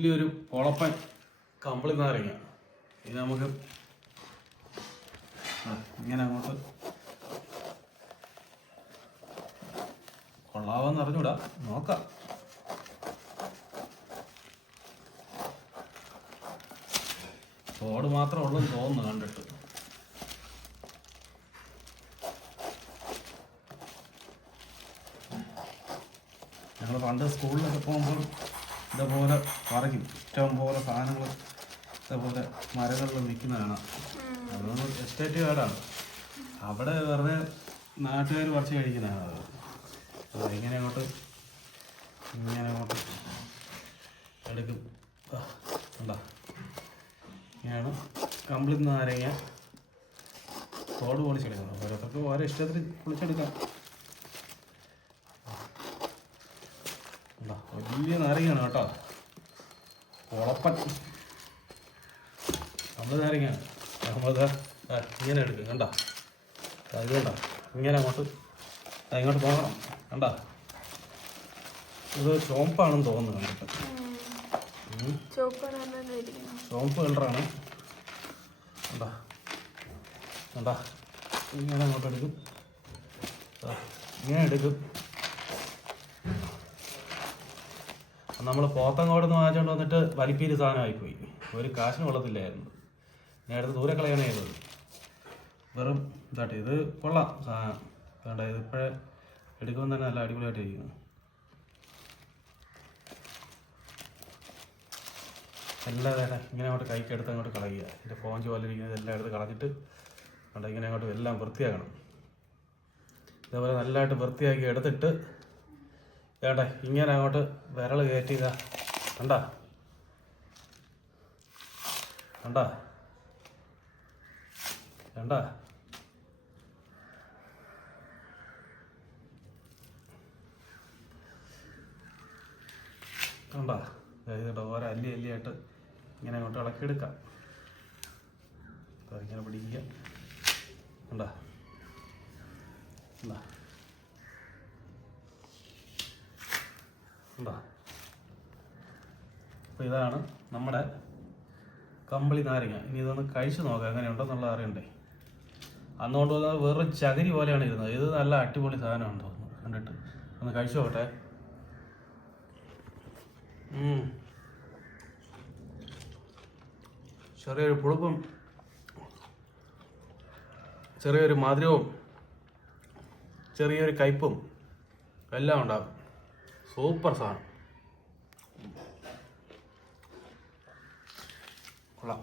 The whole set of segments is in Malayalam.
വലിയൊരു പൊളപ്പൻ കമ്പിളി നാരങ്ങ. ഇത് നമുക്ക് ഇങ്ങനെ അങ്ങോട്ട് കൊള്ളാവെന്ന് അറിഞ്ഞൂടാ, നോക്കാം. തോട് മാത്രമേ ഉള്ളൂ തോന്നുന്നു കണ്ടിട്ട്. ഞങ്ങൾ പണ്ട് സ്കൂളിലൊക്കെ പോകുമ്പോൾ ഇതേപോലെ പറിക്കും. ഇഷ്ടം പോലെ സാധനങ്ങൾ ഇതേപോലെ മരങ്ങളിൽ നിൽക്കുന്നതാണ്. അതുകൊണ്ട് എസ്റ്റേറ്റ് കാടാണ്. അവിടെ വെറുതെ നാട്ടുകാർ പറിച്ച് കഴിക്കുന്നതാണ്. ഇങ്ങനെ അങ്ങോട്ട് എടുക്കും. എന്താ ഇങ്ങനെയാണ് കമ്പിളി നാരങ്ങ തോട് പൊളിച്ചെടുക്കണം. ഓരോരുത്തർക്ക് ഓരോ ഇഷ്ടത്തിന് പൊളിച്ചെടുക്കാം. വലിയ നാരങ്ങയാണ് കേട്ടോ, ഉളപ്പൻ കമ്പിളി നാരങ്ങയാണ്. നമ്മളത് ഇങ്ങനെ എടുക്കും. കണ്ട അത് കണ്ട ഇങ്ങനെ ഇങ്ങോട്ട് പോകണം. കണ്ട ഇത് ചുവപ്പാണെന്ന് തോന്നുന്നു കണ്ടിട്ട്. ചുവപ്പ് കളറാണ്. കണ്ട ഇങ്ങനെ അങ്ങോട്ട് എടുക്കും. ഇങ്ങനെ എടുക്കും. നമ്മൾ പോത്തങ്ങോട്ട് നിന്ന് വാങ്ങിച്ചുകൊണ്ട് വന്നിട്ട് വലിപ്പീര് സാധനമായിപ്പോയി. ഒരു കാശിന് കൊള്ളത്തില്ലായിരുന്നു. ഞാൻ അടുത്ത് ദൂരെ കളയാണ് ചെയ്തത്. വെറും ഇതാട്ടെ. ഇത് കൊള്ളാം സാധനം. വേണ്ട ഇതിപ്പോഴേ എടുക്കുമ്പോൾ തന്നെ നല്ല അടിപൊളിയായിട്ട് ഇരിക്കുന്നു. എല്ലാം ഇങ്ങനെ അങ്ങോട്ട് കൈക്കെടുത്ത് അങ്ങോട്ട് കളയുക. ഇതിൻ്റെ പോഞ്ച് പോലെ ഇരിക്കുന്നത് എല്ലാം എടുത്ത് കളഞ്ഞിട്ട് വേണ്ട ഇങ്ങനെ അങ്ങോട്ട് എല്ലാം വൃത്തിയാക്കണം. ഇതേപോലെ നല്ലതായിട്ട് വൃത്തിയാക്കി എടുത്തിട്ട് വേണ്ട ഇങ്ങനെ അങ്ങോട്ട് വിരൽ കയറ്റി ഇതാ. കണ്ട കണ്ട കണ്ട കണ്ട കേട്ടോ. ഓരോ അല്ലിയായിട്ട് ഇങ്ങനെ അങ്ങോട്ട് ഇളക്കിയെടുക്കാം. ഇങ്ങനെ പിടിക്കുക. കണ്ട കണ്ട കണ്ട. അപ്പോൾ ഇതാണ് നമ്മുടെ കമ്പിളി നാരങ്ങ. ഇനി ഇതൊന്ന് കഴിച്ച് നോക്കാം എങ്ങനെയുണ്ടെന്നുള്ളത് അറിയണ്ടേ. അന്നുകൊണ്ട് വന്നാൽ വേറൊരു ചകിരി പോലെയാണ് ഇരുന്നത്. ഇത് നല്ല അടിപൊളി സാധനമാണ് തോന്നുന്നു കണ്ടിട്ട്. ഒന്ന് കഴിച്ചു നോക്കട്ടെ. ചെറിയൊരു പുളിപ്പും ചെറിയൊരു മധുരവും ചെറിയൊരു കയ്പും എല്ലാം ഉണ്ടാകും. സൂപ്പർ സാധനം. കൊള്ളാം.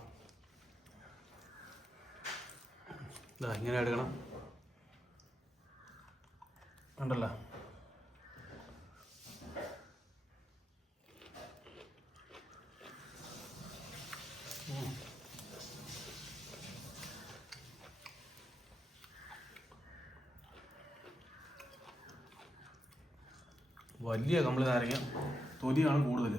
ഇതാ ഇങ്ങനെ എടുക്കണം. ഉണ്ടല്ലോ വലിയ കമ്പിളി നാരങ്ങ. തൊലിയാണ് കൂടുതൽ.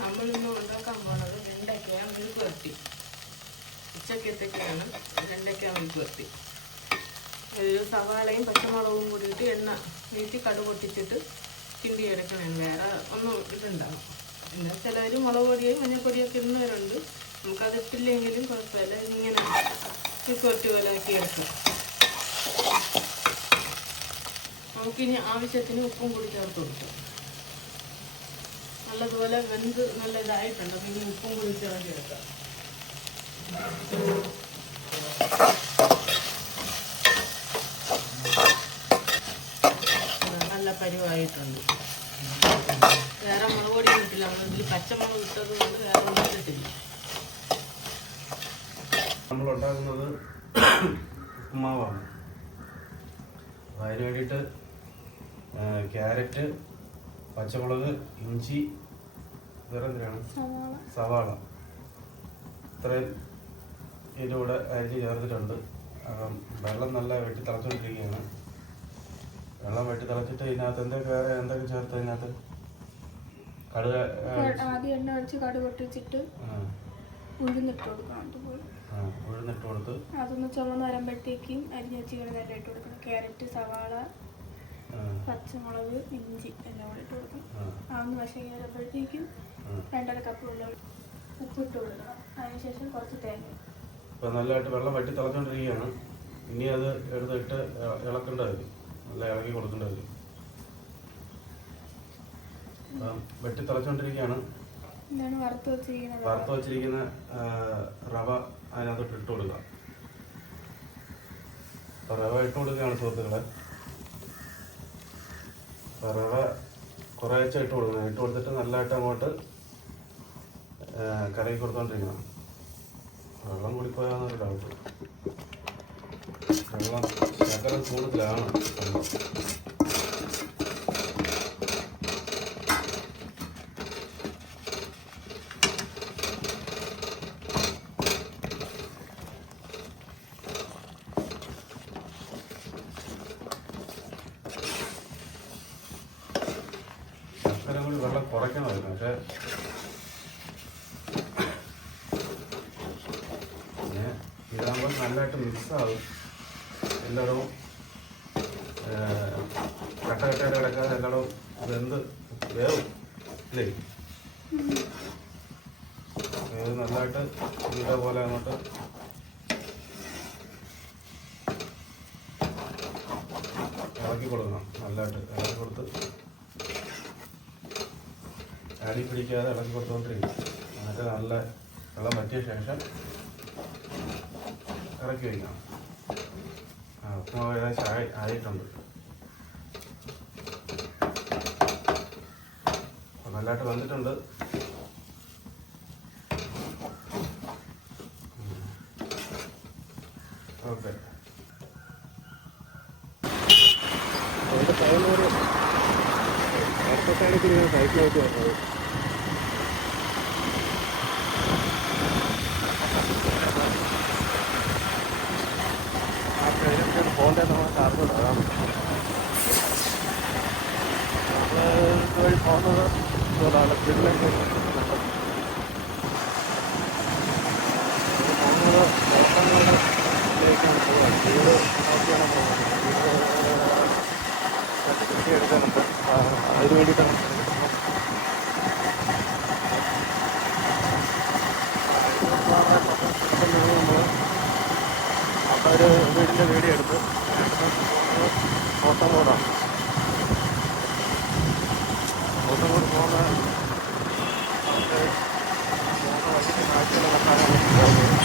നമ്മളിന്ന് ഉണ്ടാക്കാൻ പോണത് വെണ്ടയ്ക്ക മെഴുക്ക് വരട്ടി. ഉച്ചക്കത്തേക്കാണ് വെണ്ടയ്ക്ക മെഴുക്ക് വരട്ടി. ഒരു സവാളയും പച്ചമുളകും കൂടിയിട്ട് എണ്ണ നീട്ടി കടുക് പൊട്ടിച്ചിട്ട് കിണ്ടി എടുക്കണേണ്. വേറെ ഒന്നും ഇട്ടുണ്ടാകും. പിന്നെ ചിലർ മുളക് പൊടിയും മഞ്ഞൾപ്പൊടിയൊക്കെ ഇടുന്നവരുണ്ട്. നമുക്കത് ഇട്ടില്ലെങ്കിലും കുഴപ്പമില്ല. ഇങ്ങനെ മെഴുക്ക് വരട്ടി പോലെ ആക്കി എടുക്കാം. നമുക്കിനി ആവശ്യത്തിന് ഉപ്പും കൂടി ചേർത്ത് കൊടുക്കാം. നല്ലതുപോലെ വെന്ത് നല്ല ഇതായിട്ടുണ്ട്. അപ്പം ഇനി ഉപ്പും കൂടി ചേർത്ത് എടുക്കാം. നല്ല പരിവായിട്ടുണ്ട്. വേറെ മുളക് പൊടി ഇട്ടില്ല. നമ്മളിതിൽ പച്ചമുളക് ഇട്ടത് കൊണ്ട് വേറെ ഒന്നും ഇട്ടിട്ടില്ല. നമ്മൾ ഉണ്ടാക്കുന്നത് ഉപ്പുമാവാണ്. അതിന് വേണ്ടിയിട്ട് ക്യാരറ്റ്, പച്ചമുളക്, ഇഞ്ചി, വേറെ എന്തിനാണ് സവാള ഇത്രയും ഇതിൻ്റെ കൂടെ അരിഞ്ഞ് ചേർത്തിട്ടുണ്ട്. വെള്ളം നല്ല വെട്ടി തിളച്ചുകൊണ്ടിരിക്കുകയാണ്. വെള്ളം വെട്ടി തിളച്ചിട്ട് ഇതിനകത്ത് എന്തൊക്കെ ചേർത്ത് അതിനകത്ത് ആദ്യം എണ്ണ ഒഴിച്ച് കടുക് പൊട്ടിച്ചിട്ട് ഉഴുന്നിട്ട് കൊടുക്കണം അതുപോലെ. ഉഴുന്നിട്ട് കൊടുത്ത് അതൊന്ന് ചുമന്ന് വരുമ്പോഴത്തേക്കും അരിഞ്ഞ് വെച്ച് ഇങ്ങനെ നല്ല ഇട്ട് കൊടുക്കണം. ക്യാരറ്റ്, സവാള, പച്ചമുളക്, ഇഞ്ചി എല്ലാം കൂടെ ഇട്ട് കൊടുക്കണം. അതൊന്ന് വശം വരുമ്പോഴത്തേക്കും 2.5 കപ്പ് വെള്ളം ഉപ്പിട്ട് കൊടുക്കണം. അതിനുശേഷം കുറച്ച് തേങ്ങ. ഇപ്പം നല്ലതായിട്ട് വെള്ളം വറ്റി തിളച്ചുകൊണ്ടിരിക്കുകയാണ്. ഇനി അത് എടുത്തിട്ട് ഇളക്കേണ്ട വരും, നല്ല ഇളക്കി കൊടുക്കേണ്ട വരും. അപ്പം വെട്ടി തിളച്ചുകൊണ്ടിരിക്കുകയാണ്. വറുത്ത് വെച്ചിരിക്കുന്ന റവ അതിനകത്തോട്ട് ഇട്ട് കൊടുക്കുക. അപ്പം റവ ഇട്ട് കൊടുക്കുകയാണ് സുഹൃത്തുക്കളെ. അപ്പം റവ കുറേശ്ശെ ഇട്ട് കൊടുക്കണം. ഇട്ട് കൊടുത്തിട്ട് നല്ലതായിട്ട് അങ്ങോട്ട് കറക്കി കൊടുത്തോണ്ടിരിക്കണം. വെള്ളം കൂടിപ്പോയാന്നൊരു ഡൗട്ട്. വെള്ളം ശകലം കൂടുതലാണ്. ശകലം കൂടി വെള്ളം കുറയ്ക്കണമായിരുന്നു. പക്ഷേ ഇതാകുമ്പോൾ നല്ലതായിട്ട് മിക്സാകും. എല്ലായിടവും കട്ടകട്ടയായിട്ട് കിടക്കാതെ എല്ലായിടവും വെന്ത് വേവും അല്ലേ? വേവ് നല്ലതായിട്ട് ഇതേപോലെ അങ്ങോട്ട് ഇളക്കി കൊടുക്കണം. നല്ലതായിട്ട് ഇളക്കി കൊടുത്ത് അടി പിടിക്കാതെ ഇളക്കി കൊടുത്തുകൊണ്ടിരിക്കും. എന്നിട്ട് നല്ല വെള്ളം വറ്റിയ ശേഷം ഇറക്കി വയ്ക്കണം. ഉപ്പുമാവ് ഏകദേശം ആയിട്ടുണ്ട്. നല്ലതായിട്ട് വന്നിട്ടുണ്ട്. ഓക്കെ, സൈക്കിളായിട്ട് വന്നത് പോകേണ്ടത് നമ്മൾ അറിഞ്ഞതാണ്. ഇതുവഴി പോകുന്നത് വീട്ടിലേക്ക് തോട്ടങ്ങളിലേക്കാണ് പോകുന്നത്. വീട് നോക്കിയാണ് പോകുന്നത്. വീട് കൃഷി എടുക്കാനുണ്ട്. അതിന് വേണ്ടിയിട്ടാണ് അപ്പോൾ ഒരു വീടിൻ്റെ വീഡിയോ എടുത്ത് കോട്ടമോടാണ്. കോട്ടമോട് പോകുന്ന വഴിക്ക് കാഴ്ചകൾ കണ്ടാണ് പോകുന്നത്.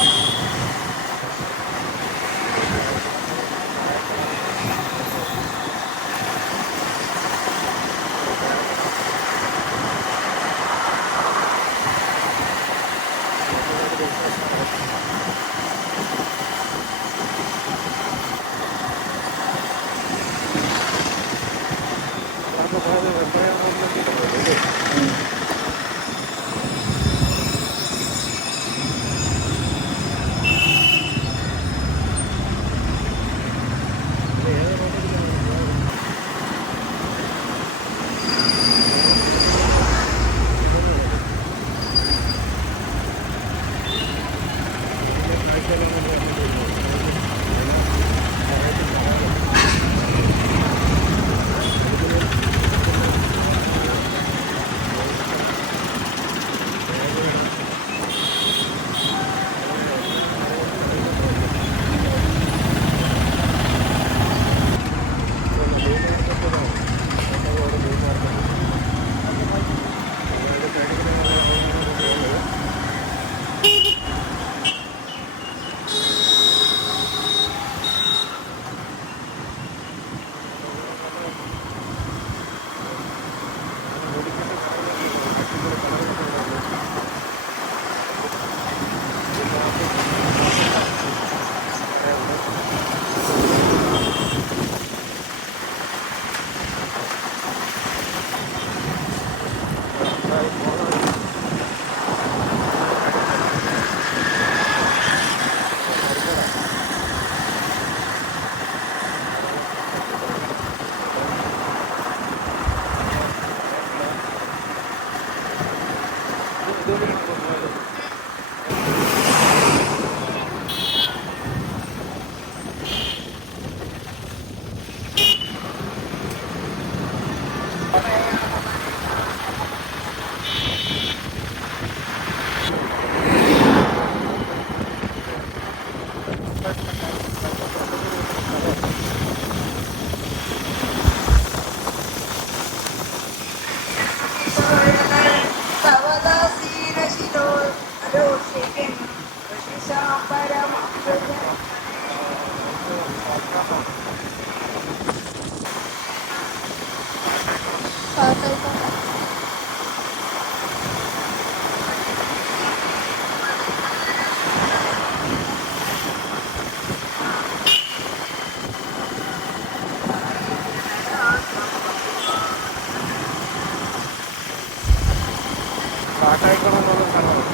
കാട്ടായിക്കോണെന്നുള്ള സ്ഥലമാണ്.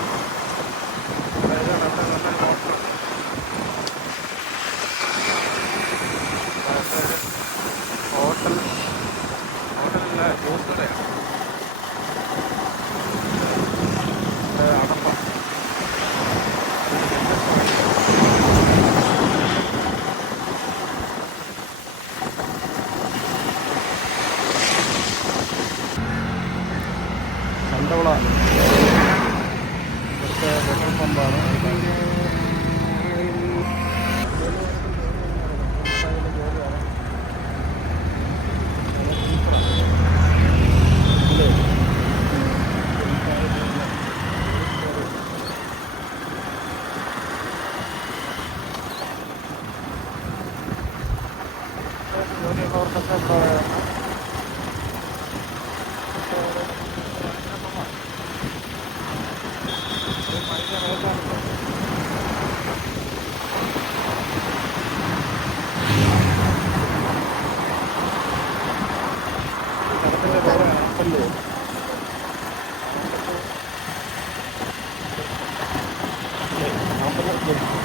അതായത് നല്ലൊരു ഹോട്ടലാണ്. ഹോട്ടലില്ല, ജ്യൂസ് കടയാണ്. അടപ്പം കണ്ടവള പെട്രോൾ പമ്പാണ്. സ്ഥലത്തിൻ്റെ